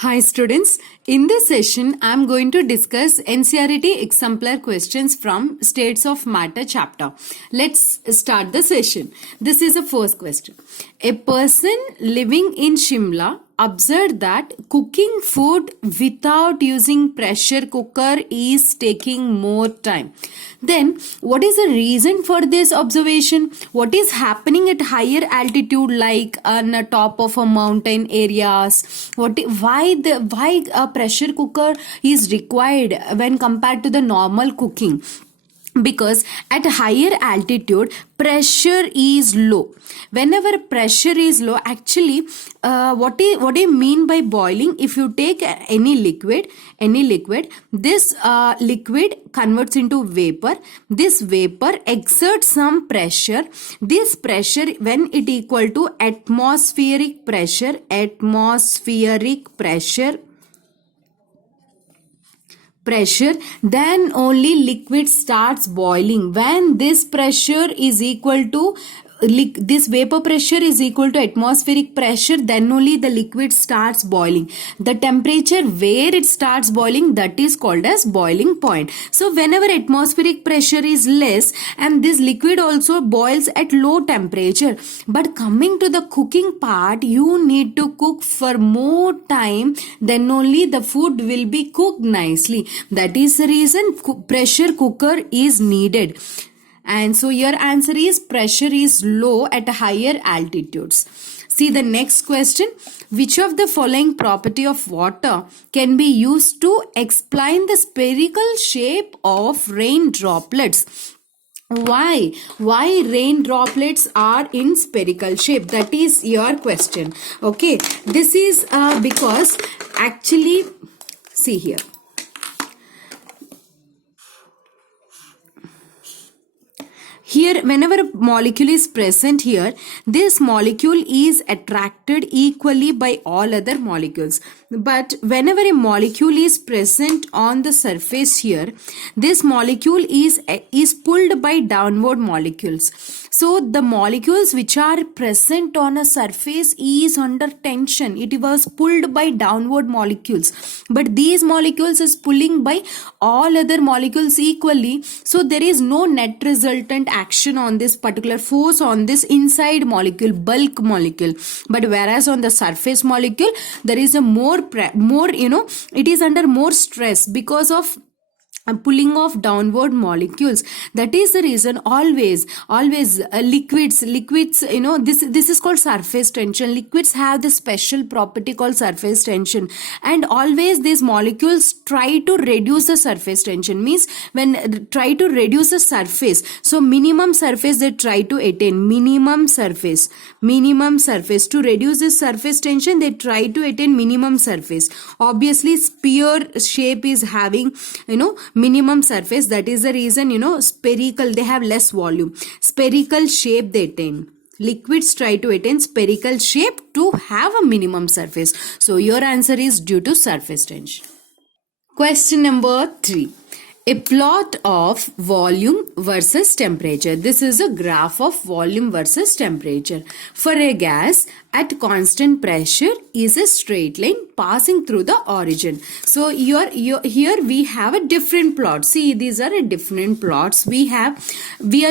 Hi students, in this session I am going to discuss NCERT exemplar questions from States of Matter chapter. Let's start the session. This is the first question. A person living in Shimla observed that cooking food without using pressure cooker is taking more time. Then what is the reason for this observation? What is happening at higher altitude, like on the top of a mountain areas? Why a pressure cooker is required when compared to the normal cooking? Because at higher altitude pressure is low. Whenever pressure is low, actually what I mean by boiling, if you take any liquid, this liquid converts into vapor. This vapor exerts some pressure. This pressure, when it equal to atmospheric pressure, then only liquid starts boiling. When this pressure is equal to this vapor pressure is equal to atmospheric pressure, then only the liquid starts boiling. The temperature where it starts boiling, that is called as boiling point. So whenever atmospheric pressure is less, and this liquid also boils at low temperature. But coming to the cooking part, you need to cook for more time, then only the food will be cooked nicely. That is the reason pressure cooker is needed. And so your answer is pressure is low at higher altitudes. See the next question. Which of the following property of water can be used to explain the spherical shape of rain droplets? Why rain droplets are in spherical shape? That is your question. Okay, this is because actually, see here. Here, whenever a molecule is present here, this molecule is attracted equally by all other molecules. But whenever a molecule is present on the surface here, this molecule is pulled by downward molecules. So the molecules which are present on a surface is under tension. It was pulled by downward molecules. But these molecules is pulling by all other molecules equally. So there is no net resultant action on this particular force on this inside molecule, bulk molecule. But whereas on the surface molecule, there is a more it is under more stress because of pulling of downward molecules. That is the reason always liquids, this is called surface tension. Liquids have the special property called surface tension, and always these molecules try to reduce the surface tension. Means when try to reduce the surface, so minimum surface they try to attain. Minimum surface to reduce the surface tension, they try to attain minimum surface. Obviously sphere shape is having minimum surface. That is the reason spherical, they have less volume. Spherical shape they attain. Liquids try to attain spherical shape to have a minimum surface. So your answer is due to surface tension. Question number 3. A plot of volume versus temperature. This is a graph of volume versus temperature. For a gas at constant pressure is a straight line passing through the origin. So here we have a different plot. See, these are a different plots. We are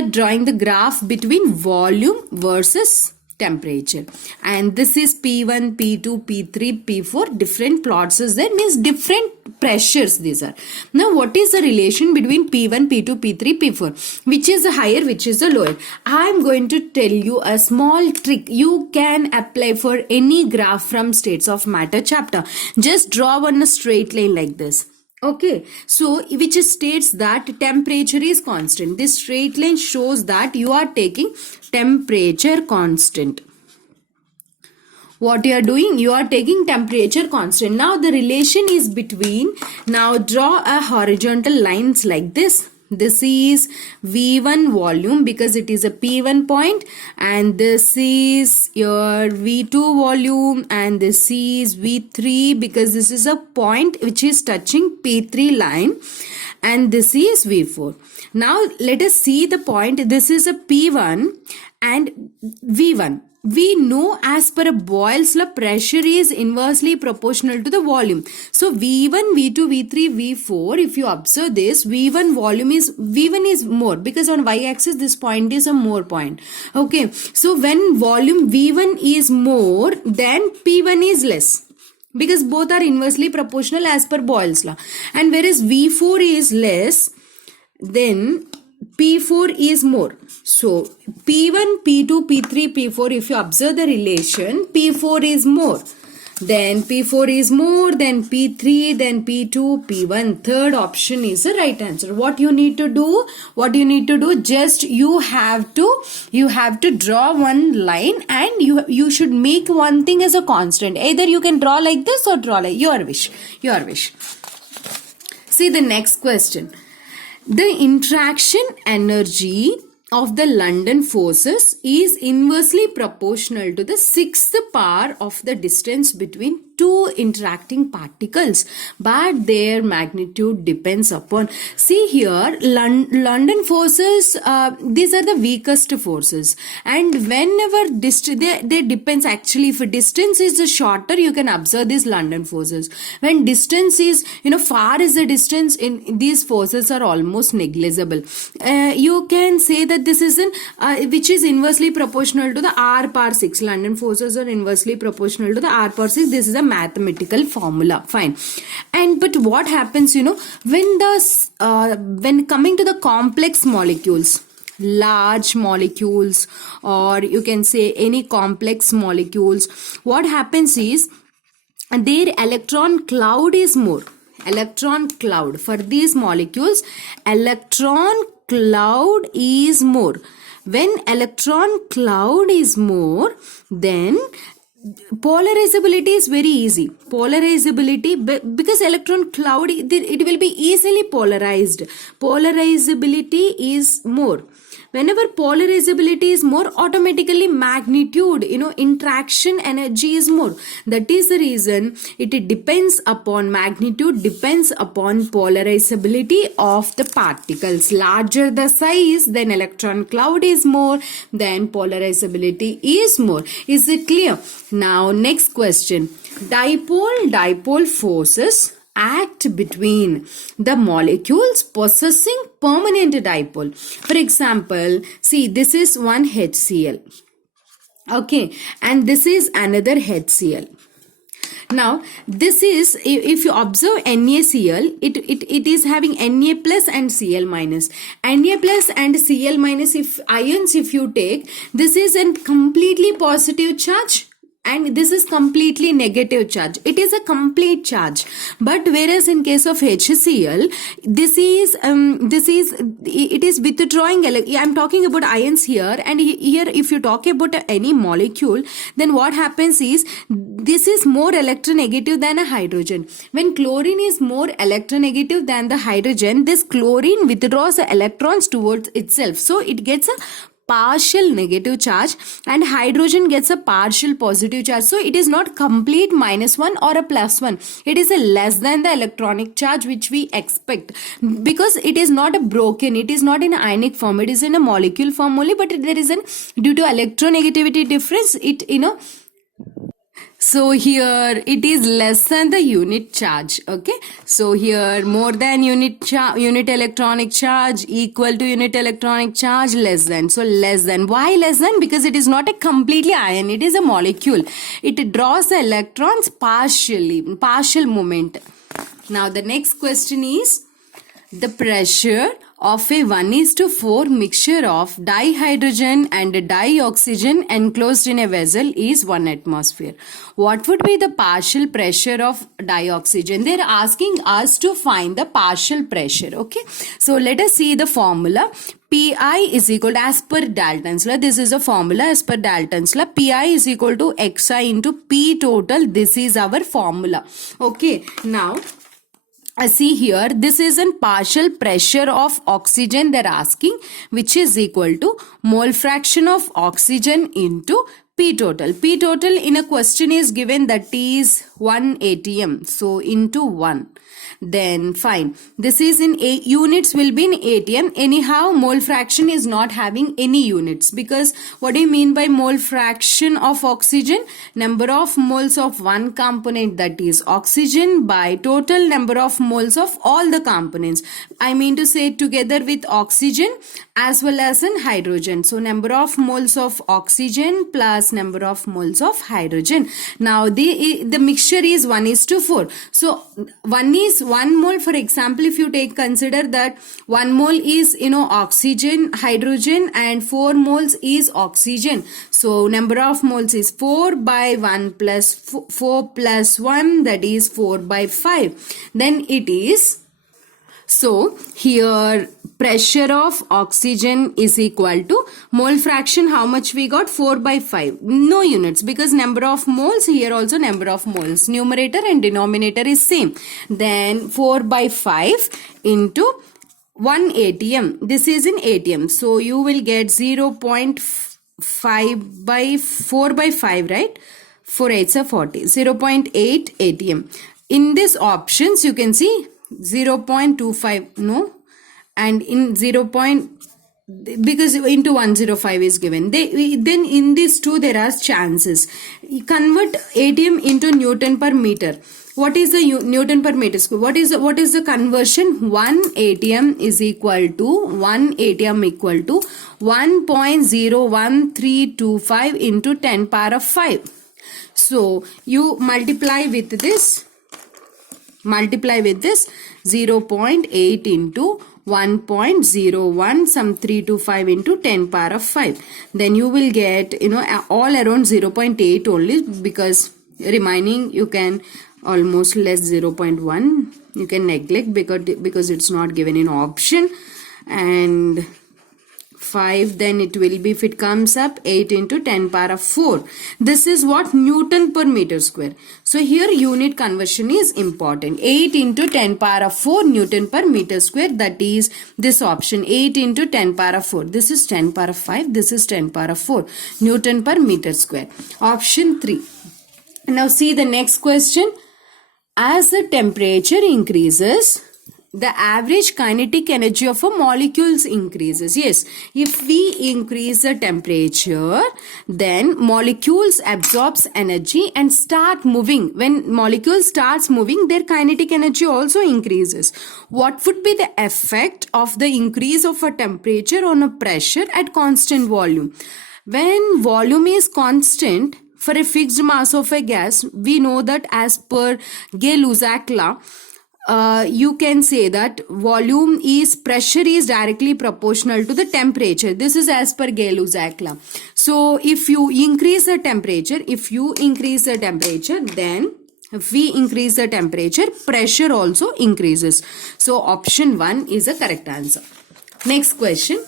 drawing the graph between volume versus temperature, and this is P1, P2, P3, P4. Different plots is there, means different pressures these are. Now what is the relation between P1, P2, P3, P4? Which is the higher, which is the lower? I am going to tell you a small trick you can apply for any graph from States of Matter chapter. Just draw on a straight line like this. Okay, so which states that temperature is constant. This straight line shows that you are taking temperature constant. What you are doing, you are taking temperature constant. Now the relation is between, now draw a horizontal lines like this. This is V1 volume because it is a P1 point, and this is your V2 volume, and this is V3 because this is a point which is touching P3 line, and this is V4. Now let us see the point. This is a P1 and V1. we know as per Boyle's law, pressure is inversely proportional to the volume. So V1, V2, V3, V4, if you observe this, V1 is more, because on y-axis this point is a more point. Okay, so when volume V1 is more, then P1 is less, because both are inversely proportional as per Boyle's law. And whereas V4 is less, then P4 is more. So P1, P2, P3, P4, if you observe the relation, P4 is more, then P4 is more, then P3, then P2, P1. Third option is the right answer. What you need to do? Just you have to draw one line, and you should make one thing as a constant. Either you can draw like this or draw like your wish. See the next question. The interaction energy of the London forces is inversely proportional to the sixth power of the distance between two interacting particles, but their magnitude depends upon. See here, London forces, these are the weakest forces, and whenever they depends. Actually, if a distance is shorter, you can observe these London forces. When distance is far is the distance, in these forces are almost negligible. You can say that this is which is inversely proportional to the R power 6. London forces are inversely proportional to the R power 6. This is a mathematical formula. Fine. But what happens, when coming to the complex molecules, large molecules, or you can say any complex molecules, what happens is their electron cloud is more. Electron cloud for these molecules, electron cloud is more. When electron cloud is more, then polarizability is very easy. Polarizability, because electron cloud, it will be easily polarized. Polarizability is more. Whenever polarizability is more, automatically magnitude, interaction energy is more. That is the reason it depends upon, magnitude depends upon polarizability of the particles. Larger the size, then electron cloud is more, then polarizability is more. Is it clear? Now next question. Dipole forces act between the molecules possessing permanent dipole. For example, see, this is one HCl. Okay, and this is another HCl. Now, this is, if you observe NaCl, it is having Na plus and Cl minus. Na plus and Cl minus, if ions, if you take, this is a completely positive charge, and this is completely negative charge. It is a complete charge. But whereas in case of HCl, it is withdrawing. I am talking about ions here, and here if you talk about any molecule, then what happens is this is more electronegative than a hydrogen. When chlorine is more electronegative than the hydrogen, this chlorine withdraws the electrons towards itself. So it gets a partial negative charge, and hydrogen gets a partial positive charge. So it is not complete -1 or a +1. It is a less than the electronic charge which we expect, because it is not a broken, it is not in ionic form, it is in a molecule form only, but there is due to electronegativity difference, so here it is less than the unit charge. Okay, so here more than unit electronic charge, equal to unit electronic charge, less than. So less than. Why less than? Because it is not a completely ion, it is a molecule. It draws the electrons partially, partial movement. Now the next question is, the pressure of a 1:4 mixture of dihydrogen and dioxygen enclosed in a vessel is 1 atmosphere. What would be the partial pressure of dioxygen? They are asking us to find the partial pressure. Okay, so let us see the formula. Pi is equal to, as per Dalton's law, this is a formula as per Dalton's law. Pi is equal to Xi into P total. This is our formula. Okay, now see here, this is a partial pressure of oxygen they are asking, which is equal to mole fraction of oxygen into P total. P total in a question is given, that is 1 atm, so into 1. Then fine, this is in units will be in atm. Anyhow, mole fraction is not having any units, because what do you mean by mole fraction of oxygen? Number of moles of one component, that is oxygen, by total number of moles of all the components. I mean to say together with oxygen as well as in hydrogen. So number of moles of oxygen plus number of moles of hydrogen. Now the mixture is 1:4. So 1 mole, for example, if you take consider that 1 mole is oxygen, hydrogen, and 4 moles is oxygen. So number of moles is 4 by 1 plus 4 plus 1, that is 4 by 5. Then it is, so here pressure of oxygen is equal to mole fraction, how much we got? 4 by 5. No units, because number of moles, here also number of moles, numerator and denominator is same. Then 4 by 5 into 1 atm. This is in atm, so you will get 0.5 by 4 by 5, right? 4 8s are 40, 0.8 atm. In this options you can see 0.25, no, and in 0. Because into 105 is given. Then in these two there are chances. Convert atm into Newton per meter. What is the Newton per meter square? What is the conversion? 1 atm is equal to 1 atm equal to 1.01325 into 10 power of 5. So you multiply with this 0.8 into 1.01 some 325 into 10 power of 5. Then you will get all around 0.8 only, because remaining you can almost less 0.1 you can neglect, because it's not given in option. And 5, then it will be, if it comes up, 8 into 10 power of 4. This is what? Newton per meter square. So here unit conversion is important. 8 into 10 power of 4 Newton per meter square, that is this option, 8 into 10 power of 4. This is 10 power of 5, this is 10 power of 4 Newton per meter square. Option 3. Now see the next question. As the temperature increases, the average kinetic energy of a molecules increases. Yes, if we increase the temperature, then molecules absorbs energy and start moving. When molecules starts moving, their kinetic energy also increases. What would be the effect of the increase of a temperature on a pressure at constant volume? When volume is constant for a fixed mass of a gas, we know that as per Gay-Lussac law, you can say that pressure is directly proportional to the temperature. This is as per Gay-Lussac law. So if you increase the temperature, then if we increase the temperature, pressure also increases. So option 1 is the correct answer. Next question.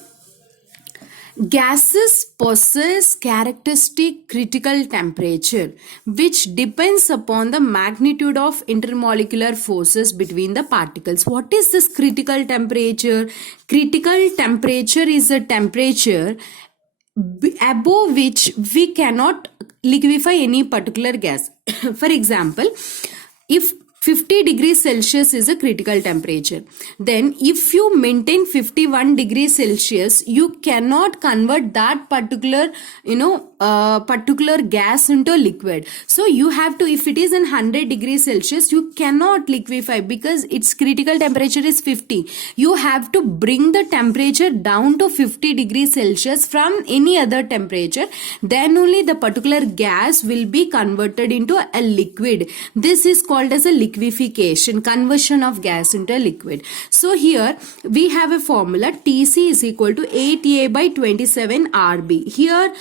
Gases possess characteristic critical temperature which depends upon the magnitude of intermolecular forces between the particles. What is this critical temperature? Critical temperature is a temperature above which we cannot liquefy any particular gas. For example, if 50 degrees Celsius is a critical temperature, then if you maintain 51 degrees Celsius, you cannot convert that particular particular gas into a liquid. So you have to, if it is in 100 degrees Celsius, you cannot liquefy because its critical temperature is 50. You have to bring the temperature down to 50 degrees Celsius from any other temperature. Then only the particular gas will be converted into a liquid. This is called as a liquefaction, conversion of gas into a liquid. So here we have a formula, Tc is equal to 8A by 27 Rb. Here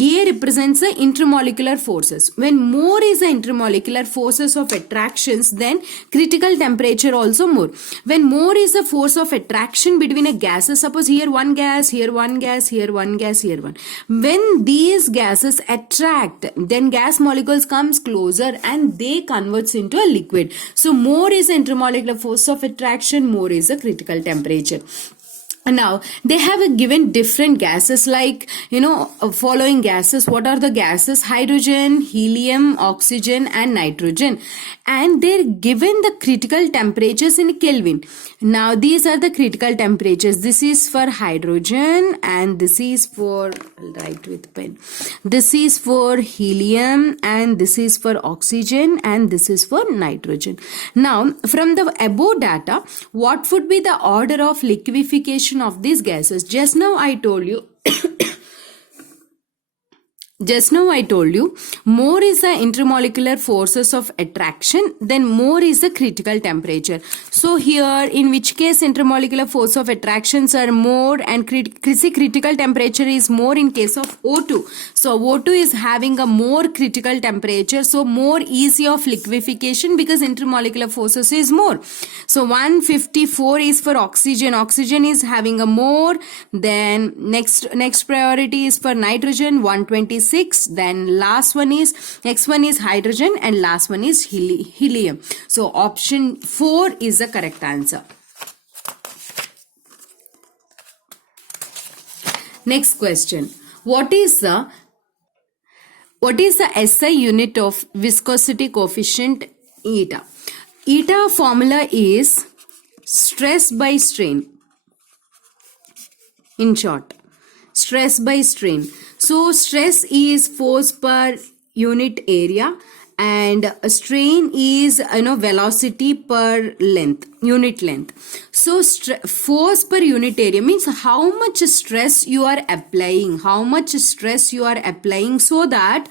A represents the intermolecular forces. When more is the intermolecular forces of attractions, then critical temperature also more. When more is the force of attraction between a gases, suppose here one gas, here one gas, here one gas, here one. When these gases attract, then gas molecules comes closer and they converts into a liquid. So more is the intermolecular force of attraction, more is the critical temperature. Now they have given different gases, like following gases. What are the gases? Hydrogen, helium, oxygen and nitrogen, and they're given the critical temperatures in Kelvin. Now these are the critical temperatures. This is for hydrogen and this is for, I'll write with pen, this is for helium and this is for oxygen and this is for nitrogen. Now from the above data, what would be the order of liquefaction of these gases? Just now I told you more is the intermolecular forces of attraction, then more is the critical temperature. So here, in which case intermolecular force of attractions are more and critical temperature is more in case of O2. So O2 is having a more critical temperature, so more easy of liquefaction because intermolecular forces is more. So 154 is for oxygen. Oxygen is having a more. Then next priority is for nitrogen, 126. Then next one is hydrogen and last one is helium. So option 4 is the correct answer. Next question. What is the SI unit of viscosity coefficient eta? Eta formula is stress by strain. In short, stress by strain. So stress is force per unit area and strain is velocity per unit length. So force per unit area means how much stress you are applying, so that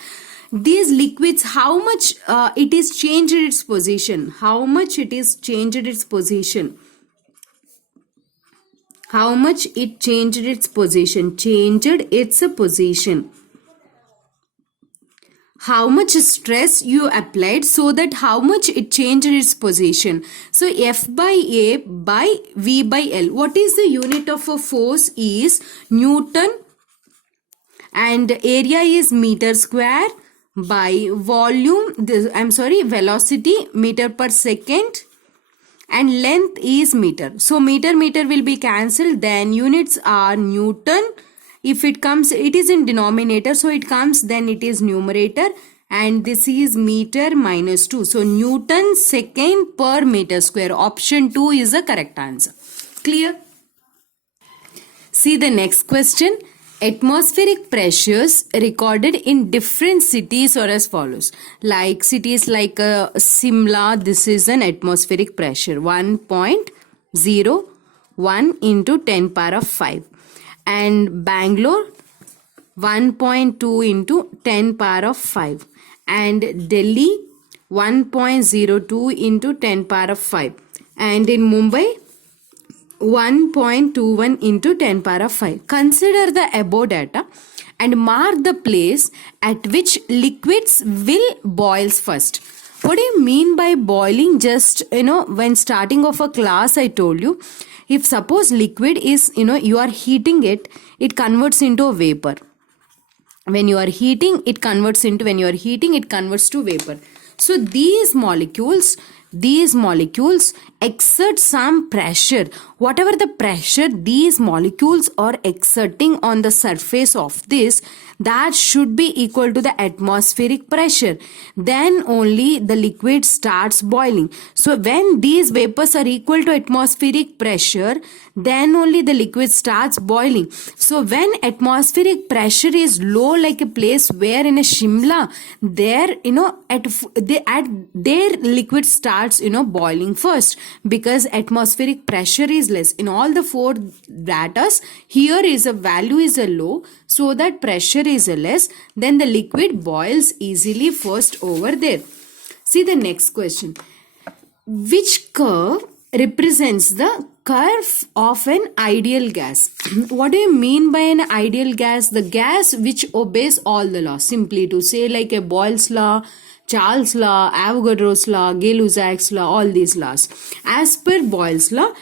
these liquids, how much it is changed its position, changed its position, how much stress you applied, so that how much it changed its position. So F by A by V by L. What is the unit of a force is Newton and area is meter square by volume, velocity meter per second and length is meter. So meter will be cancelled, then units are Newton. If it comes, it is in denominator, so it comes, then it is numerator, and this is meter minus 2. So Newton second per meter square. Option 2 is the correct answer. Clear? See the next question. Atmospheric pressures recorded in different cities are as follows. Like cities like Simla, this is an atmospheric pressure 1.01 into 10 power of 5. And Bangalore 1.2 into 10 power of 5. And Delhi 1.02 into 10 power of 5. And in Mumbai 1.21 into 10 power of 5. Consider the above data and mark the place at which liquids will boil first. What do you mean by boiling? Just, when starting of a class, I told you, if suppose liquid is, you are heating it, it converts into a vapor. When you are heating, it converts to vapor. So these molecules exert some pressure. Whatever the pressure these molecules are exerting on the surface of this, that should be equal to the atmospheric pressure. Then only the liquid starts boiling. So when these vapors are equal to atmospheric pressure, then only the liquid starts boiling. So when atmospheric pressure is low, like a place where in a Shimla, there their liquid starts boiling first, because atmospheric pressure is less. In all the 4 datas, here is a value is a low, so that pressure is a less, then the liquid boils easily first over there. See the next question. Which curve represents the curve of an ideal gas? What do you mean by an ideal gas? The gas which obeys all the laws. Simply to say, like a Boyle's law, Charles' law, Avogadro's law, Gay-Lussac's law, all these laws. As per Boyle's law,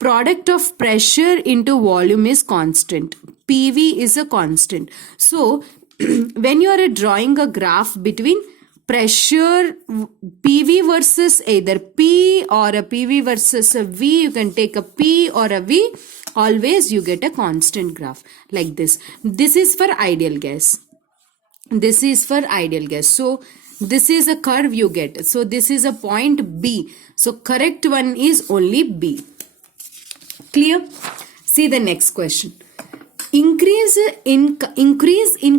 product of pressure into volume is constant. PV is a constant. So when you are drawing a graph between pressure PV versus either P or a PV versus a V. You can take a P or a V. Always you get a constant graph like this. This is for ideal gas. This is for ideal gas. So this is a curve you get. So this is a point B. So correct one is only B. Clear? See the next question. Increase in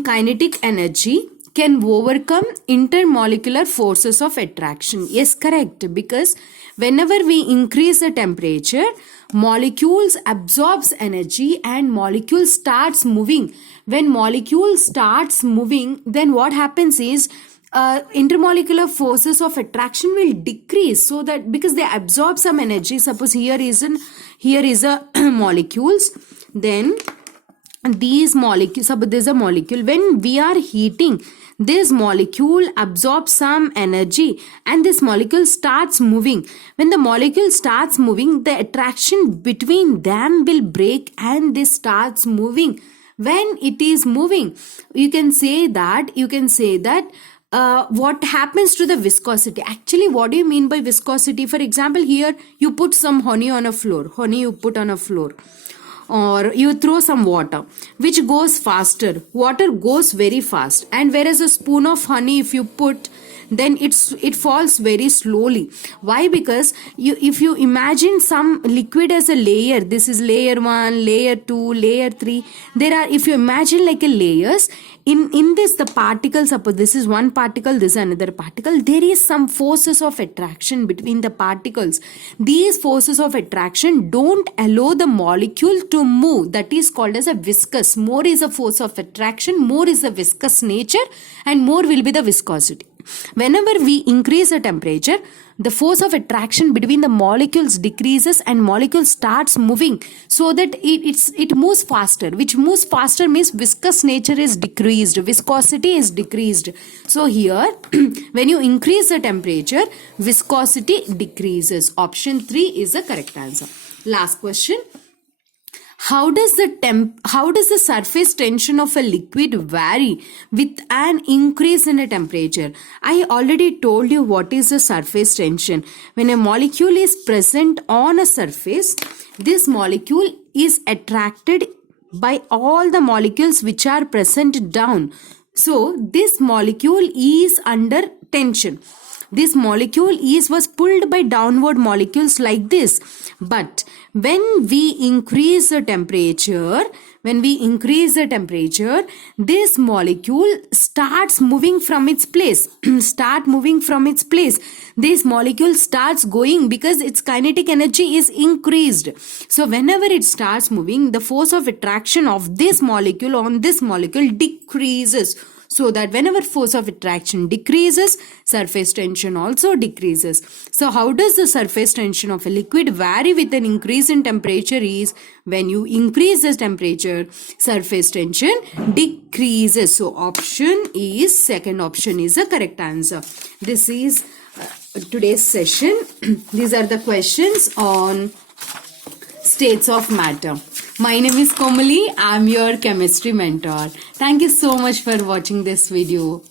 kinetic energy can overcome intermolecular forces of attraction. Yes, correct. Because whenever we increase the temperature, molecules absorbs energy and molecule starts moving. When molecule starts moving, then what happens is intermolecular forces of attraction will decrease, so that because they absorb some energy. Suppose here is a molecules, then these molecules, suppose there is a molecule, when we are heating, this molecule absorbs some energy and this molecule starts moving. When the molecule starts moving, the attraction between them will break and this starts moving. When it is moving, you can say that what happens to the viscosity? Actually, what do you mean by viscosity? For example, here you put some honey on a floor. Honey you put on a floor. Or you throw some water, which goes faster. Water goes very fast. And whereas a spoon of honey, if you put, then it falls very slowly. Why? Because if you imagine some liquid as a layer, this is layer 1, layer 2, layer 3. If you imagine like a layers, in this the particles, suppose this is one particle, this is another particle, there is some forces of attraction between the particles. These forces of attraction don't allow the molecule to move. That is called as a viscous. More is a force of attraction, more is the viscous nature, and more will be the viscosity. Whenever we increase the temperature, the force of attraction between the molecules decreases and molecule starts moving, so that it moves faster. Which moves faster means viscous nature is decreased, viscosity is decreased. So here when you increase the temperature, viscosity decreases. Option 3 is the correct answer. Last question. How does the surface tension of a liquid vary with an increase in a temperature? I already told you what is the surface tension. When a molecule is present on a surface, this molecule is attracted by all the molecules which are present down. So this molecule is under tension. This molecule was pulled by downward molecules like this. But when we increase the temperature, this molecule starts moving from its place. This molecule starts going because its kinetic energy is increased. So whenever it starts moving, the force of attraction of this molecule on this molecule decreases. So that whenever force of attraction decreases, surface tension also decreases. So how does the surface tension of a liquid vary with an increase in temperature? Is when you increase the temperature, surface tension decreases. So second option is the correct answer. This is today's session. These are the questions on states of matter. My name is Komali. I'm your chemistry mentor. Thank you so much for watching this video.